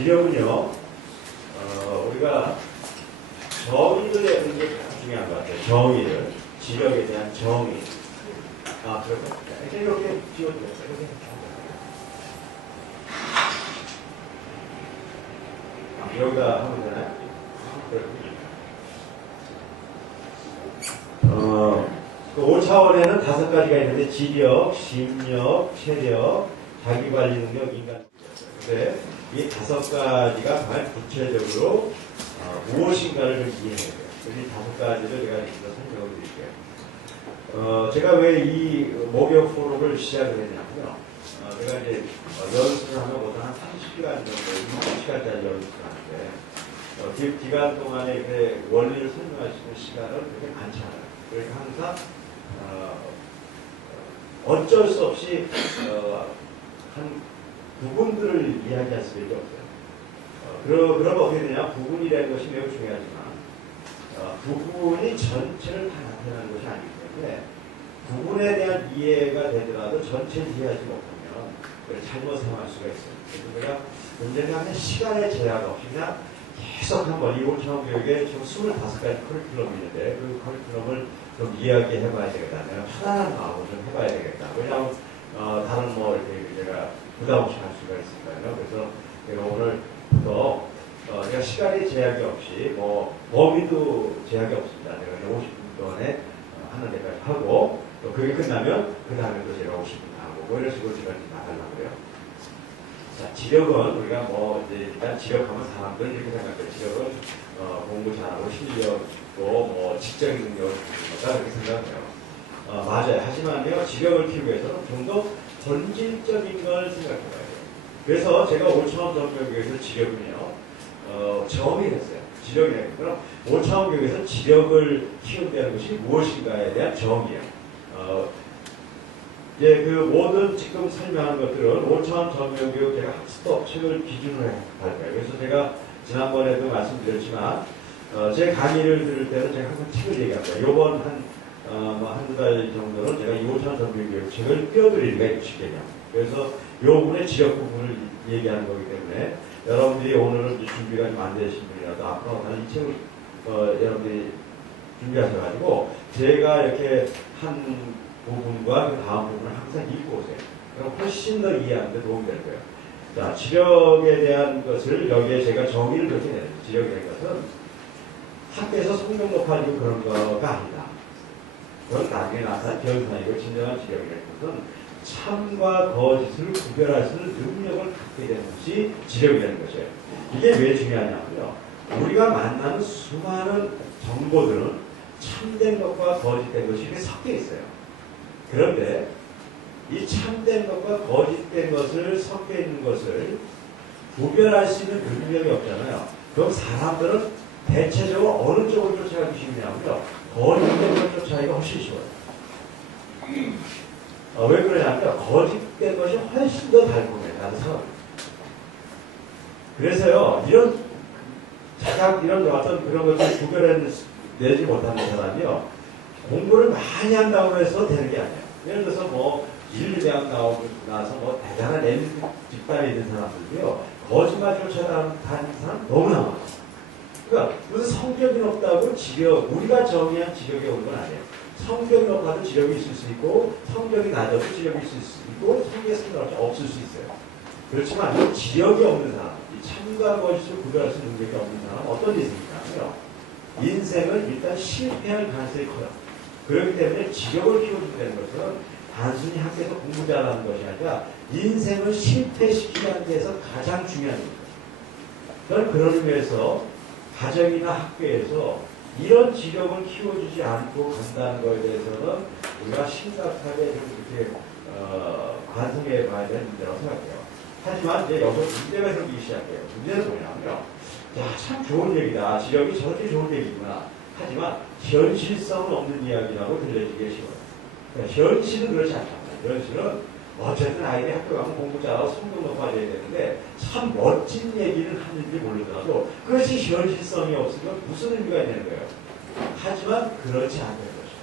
지력은요, 우리가 정의를 내는 게 가장 중요한 것 같아요. 정의를. 지력에 대한 정의. 그렇죠. 이렇게 지워드렸어요. 여기다 하면 되나요? 그 5차원에는 5가지가 있는데, 지력, 심력, 체력, 자기관리 능력, 인간. 근데 이 5가지가 과연 구체적으로 무엇인가를 좀 이해해야 돼요. 이 5가지를 제가 이제 설명을 드릴게요. 제가 왜 이 목요 포럼을 시작을 했냐면요. 제가 이제 연수를 하면 보통 한 30시간 정도, 60시간짜리 연수를 하는데, 기간 동안에 이렇게 원리를 설명할 수 있는 시간은 그렇게 많지 않아요. 그러니까 항상, 어쩔 수 없이, 한 부분들을 이야기할 수밖에 없어요. 그러면 어떻게 되냐? 부분이라는 것이 매우 중요하지만, 부분이 전체를 다 나타내는 것이 아니기 때문에, 부분에 대한 이해가 되더라도 전체를 이해하지 못하면 그걸 잘못 생각할 수가 있어요. 그래서 제가 문제는 하는 시간의 제약 없이 그냥 계속 한번 이 5차원 교육에 지금 25가지 커리큘럼이 있는데 그 커리큘럼을 좀 이야기해봐야 되겠다. 내가 편안한 마음으로 좀 해봐야 되겠다. 왜냐하면 다른 뭐 이렇게 제가 부담 없이 할 수가 있으니까요. 그래서 제가 오늘부터 제가 시간의 제약이 없이 뭐 범위도 제약이 없습니다. 내가 50분 동안에 하는 데까지 하고 또 그게 끝나면 그 다음에 또 제가 50분 하고 뭐 이런 식으로 제가 나가려고요. 자, 지력은 우리가 뭐 이제 일단 지력하면 사람들 이렇게 생각해요. 지력은 공부 잘하고 실력 있고 뭐 직장인 능력을 키우다 이렇게 생각해요. 맞아요. 하지만요, 지력을 키우기 위해서는 좀 더 본질적인 걸 생각해봐야 돼요. 그래서 제가 5차원 전교육에서 지력은요, 정의했어요. 지력이라는 건 5차원 교육에서 지력을 키운다는 것이 무엇인가에 대한 정의예요. 이제 그 모든 지금 설명한 것들은 5차원 전교육 제가 학습법칙을 기준으로 할 거예요. 그래서 제가 지난번에도 말씀드렸지만, 제 강의를 들을 때는 제가 항상 책을 얘기합니다. 요번 한두 달 정도는 제가 이 5차원 전교육 책을 띄워드리니까 60개냐. 그래서 요 부분의 지력 부분을 얘기하는 거기 때문에 여러분들이 오늘은 준비가 좀 안 되신 분이라도 앞으로 이 책을 여러분들이 준비하셔가지고 제가 이렇게 한 부분과 그 다음 부분을 항상 읽고 오세요. 그럼 훨씬 더 이해하는 데 도움이 될 거예요. 자, 지력에 대한 것을 여기에 제가 정의를 그렇게 내요. 지력이라는 것은 학교에서 성적 높아지고 그런 거가 아니다. 그건 나중에 나타난 변상이고 진정한 지력이라는 것은 참과 거짓을 구별할 수 있는 능력을 갖게 되는 것이 지력이라는 것이에요. 이게 왜 중요하냐면요. 우리가 만나는 수많은 정보들은 참된 것과 거짓된 것이 이렇게 섞여 있어요. 그런데 이 참된 것과 거짓된 것을 섞여 있는 것을 구별할 수 있는 능력이 없잖아요. 그럼 사람들은 대체적으로 어느 쪽을 쫓아가기 쉽냐면요. 거짓된 걸 쫓아가기가 훨씬 쉬워요. 왜 그러냐면 거짓된 것이 훨씬 더 달콤해요. 나도 사람. 그래서요. 이런 어떤 그런 것을 구별해내지 못하는 사람이요. 공부를 많이 한다고 해서 되는 게 아니에요. 예를 들어서 뭐 인류대학 나오고 나서 뭐 대단한 엘리트 집단에 있는 사람들도요. 거짓말 쫓아다니는 사람 너무나 많아요. 그러니까 무슨 성격이 높다고 지력, 우리가 정의한 지력이 오는 건 아니에요. 성격이 높아도 지력이 있을 수 있고 성격이 낮아도 지력이 있을 수 있고 성격이 상관없이 없을 수 있어요. 그렇지만 지력이 없는 사람, 이 참과 거짓을 구별할 수 있는 능력이 없는 사람은 어떤 일이 있냐면요. 인생은 일단 실패할 가능성이 커요. 그렇기 때문에 지력을 키워준다는 것은 단순히 학교에서 공부 잘하는 것이 아니라 인생을 실패시키지 않기 위해서 가장 중요한 겁니다. 저는 그런 의미에서 가정이나 학교에서 이런 지력을 키워주지 않고 간다는 것에 대해서는 우리가 심각하게 좀 이렇게 반성해 봐야 되는 문제라고 생각해요. 하지만 이제 여기서 문제가 생기기 시작해요. 문제는 뭐냐면요. 야, 참 좋은 얘기다. 지력이 저렇게 좋은 얘기구나. 하지만 현실성은 없는 이야기라고 들려지기 쉬워요. 그러니까 현실은 그렇지 않습니다. 현실은 어쨌든 아이들이 학교 가면 공부 잘하고 성적 높아져야 되는데 참 멋진 얘기를 하는지 모르더라도 그것이 현실성이 없으면 무슨 의미가 있는 거예요. 하지만 그렇지 않는 것이에요.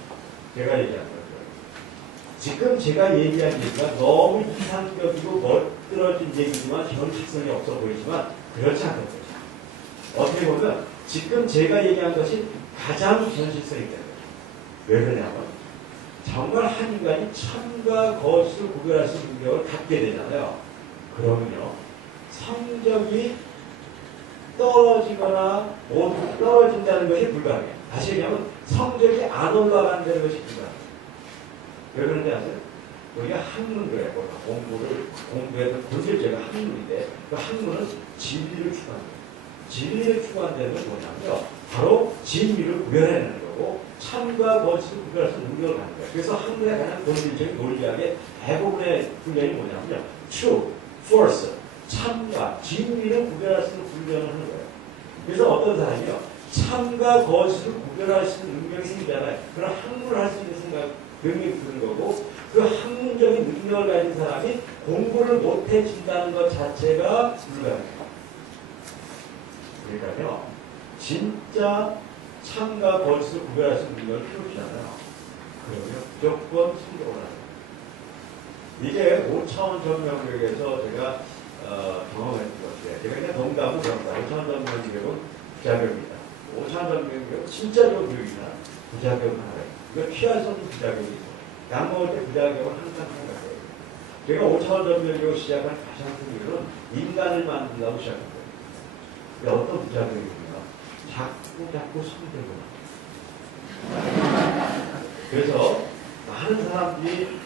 제가 얘기한 거죠. 지금 제가 얘기한 얘기가 너무 이상적이고 멋들어진 얘기지만 현실성이 없어 보이지만 그렇지 않는 거죠. 어떻게 보면 지금 제가 얘기한 것이 가장 현실성이 있는 거예요. 왜 그러냐면 정말 한 인간이 참과 거짓을 구별할 수 있는 능력을 갖게 되잖아요. 그러면요, 성적이 떨어지거나 모두 떨어진다는 것이 불가능해요. 다시 얘기하면 성적이 안 올라간다는 것이 불가능해요. 왜 그런지 아세요? 우리가 학문을 해요. 공부해서 본질제가 학문인데 그 학문은 진리를 추구한다. 진리를 추구한다는 건 뭐냐면요, 바로 진리를 구별해내는 거고 참과 거짓을 구별할 수 있는 능력을 갖는 거예요. 그래서 학문의 가장 본질적인 논리학의 대부분의 훈련이 뭐냐면요, true, false, 참과 진리를 구별할 수 있는 훈련을 하는 거예요. 그래서 어떤 사람이요, 참과 거짓을 구별할 수 있는 능력이 생기잖아요. 그런 학문을 할 수 있는 생각, 능력이 드는 거고, 그 학문적인 능력을 가진 사람이 공부를 못해준다는 것 자체가 불가능해요. 그러니까요, 진짜 참과 거짓을 구별할 수 있는 능력을 키우시잖아요. 그러면 무조건 성적을 하세요. 이게 5차원 전명교육에서 제가 경험했던 것이에요. 제가 그냥 농담을 그런다. 5차원 전명교육은 부작용이다. 5차원 전명교육은 진짜 좋은 교육이다. 부작용 하나예요. 이거 피할 수 없는 부작용이 있어요. 약 먹을 때 부작용을 항상 생각해요. 제가 5차원 전명교육을 시작한 가장 큰 이유는 인간을 만든다고 시작한 거예요. 어떤 부작용입니까? 자꾸 성적을. 그래서 많은 사람들이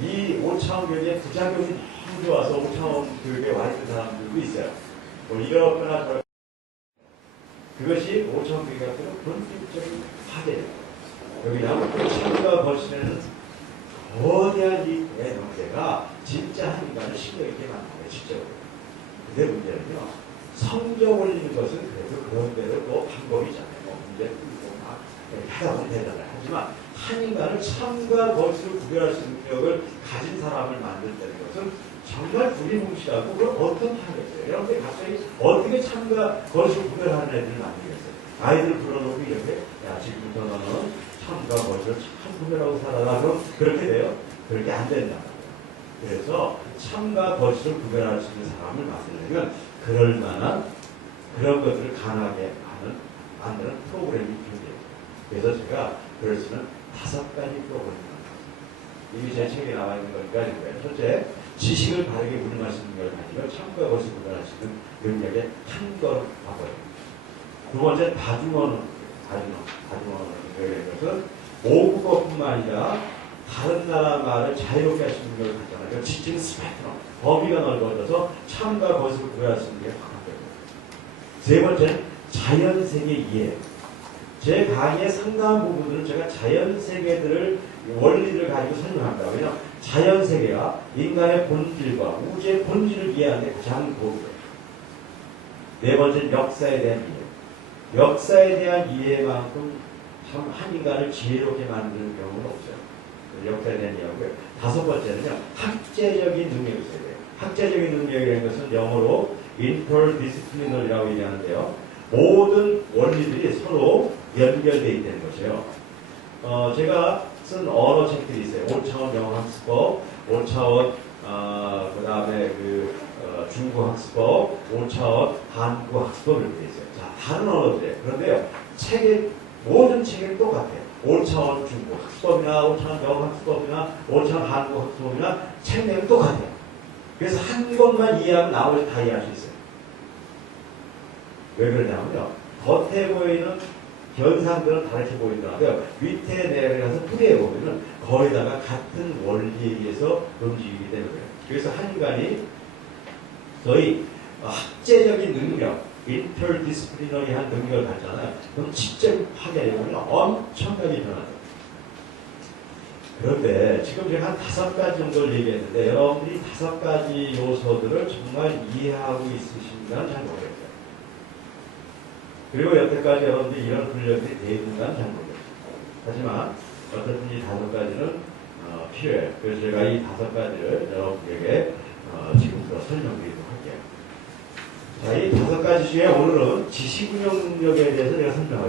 이 5차원 교육의 부작용이 너무 좋아서 5차원 교육에 와 있는 사람들도 있어요. 뭐 이렇거나 저렇거나. 그것이 5차원 교육 같은 본질적인 파괴예요. 여기는 참과 거짓에는 거대한 이 대명제가 진짜 한 인간을 신경 있게 만든 거예요. 직접으로. 근데 문제는요, 성적 올리는 것은 그래도 그런 대로 또 방법이 있잖아요. 문제 풀고 막 하다 보면 되잖아요. 하지만 한 인간을 참과 거짓을 구별할 수 있는 능력을 가진 사람을 만든다는 것은 정말 두리뭉실하고 그럼 어떤 하겠어요? 여러분들이 갑자기 어떻게 참과 거짓을 구별하는 애들을 만들겠어요? 아이들을 불러놓고 이렇게, 야, 지금부터 너는 참과 거짓을 참 구별하고 살아라. 그럼 그렇게 돼요? 그렇게 안 된단 말이에요. 그래서 참과 거짓을 구별할 수 있는 사람을 만들려면 그럴 만한 그런 것들을 가능하게 만드는 프로그램이 필요해요. 그래서 제가 그럴 수 있는 5가지 프로그램입니다. 이미 제 책에 나와 있는 거니까 이거예요. 첫째, 지식을 바르게 운용할 수 있는 능력을 가지면 참과 거짓을 구별할 수 있는 능력의 한 걸음 가보입니다. 두 번째, 다중언어 능력이라는 것은 모국어뿐만 아니라 다른 나라 말을 자유롭게 할 수 있는 능력을 갖잖아요. 지적 스펙트럼, 범위가 넓어져서 참과 거짓을 구별할 수 있는 게 확장됩니다. 세 번째는 자연세계 이해. 제 강의의 상당한 부분들은 제가 자연세계들을, 원리들을 가지고 설명합니다. 왜냐하면 자연세계가 인간의 본질과 우주의 본질을 이해하는 데 가장 도움이 돼요. 네 번째는 역사에 대한 이해. 역사에 대한 이해만큼 참 한 인간을 지혜롭게 만드는 경우는 없어요. 역사에 대한 이해하고요. 다섯 번째는요, 학제적인 능력이 있어야 돼요. 학제적인 능력이라는 것은 영어로 interdisciplinary라고 얘기하는데요. 모든 원리들이 서로 연결되어 있다는 것이에요. 제가 쓴 언어 책들이 있어요. 5차원 영어학습법, 5차원 그 다음에 중국학습법, 5차원 한국학습법 이렇게 되어 있어요. 자, 다른 언어들이에요. 그런데요, 모든 책은 똑같아요. 5차원 중국학습법이나 5차원 영어학습법이나 5차원 한국학습법이나 책 내용이 똑같아요. 그래서 한 것만 이해하면 나머지 다 이해할 수 있어요. 왜 그러냐면요, 겉에 보이는 현상들은 다르게 보이더라고요. 밑에 내려가서 뿌리에 보면은 거의 다가 같은 원리에 의해서 움직이기 때문에. 그래서 한 인간이 거의 학제적인 능력, interdisciplinary한 능력을 갖잖아요. 그럼 직접 파괴되면 엄청나게 변하죠. 그런데 지금 제가 한 5가지 정도를 얘기했는데 여러분들이 5가지 요소들을 정말 이해하고 있으신가는 잘 모르겠어요. 그리고 여태까지 여러분들이 이런 훈련들이 되어 있는가는 잘 모르겠어요. 하지만 어쨌든 이 5가지는 필요해요. 그래서 제가 이 5가지를 여러분들에게 지금부터 설명드리도록 할게요. 자, 이 5가지 중에 오늘은 지식운용 능력에 대해서 제가 설명할게요.